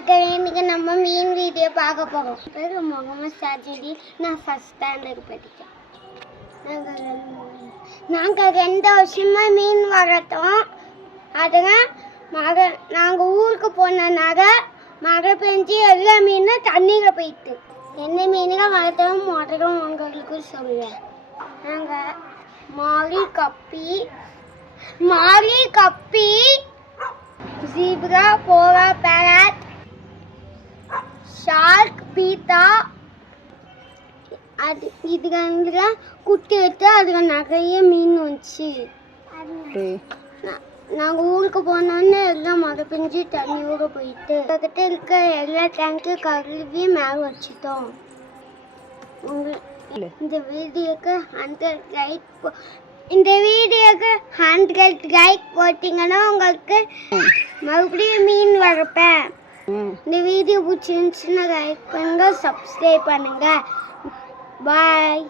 இன்னைக்கு நம்ம மீன் வீடியோ பார்க்க போகிறோம். பேர் முகமது சாஜிடி. நான் ஃபஸ்ட் ஸ்டாண்டர்ட் படித்தேன். நாங்கள் 2 வருஷமா மீன் வளர்த்தோம். அதுங்க நாங்கள் ஊருக்கு போனனால மழை பெஞ்சு எல்லா மீனும் தண்ணியில் போயிட்டு. என்ன மீனுங்க வளர்த்தோம் முதல்ல உங்களுக்கு சொல்லுவேன். நாங்கள் மாலி கப்பி ஜீப்ரா போரா பேரட் ஷார்க் பீட்டா அது இதுலாம் குட்டி வச்சு அதுக்கு நிறைய மீன் வந்துச்சு. நாங்கள் ஊருக்கு போனோன்னு எல்லாம் மழை பெஞ்சு தண்ணி ஊற போயிட்டு கிட்ட இருக்க எல்லா டேங்க்கும் கழுவி மேலே வச்சுட்டோம். இந்த வீடியோக்கு 100 லைக் போட்டிங்கன்னா உங்களுக்கு மறுபடியும் மீன் வளர்ப்பேன். இந்த வீடியோ பிடிச்சிருந்துச்சுன்னா லைக் பண்ணுங்க, சப்ஸ்கிரைப் பண்ணுங்க. பாய்.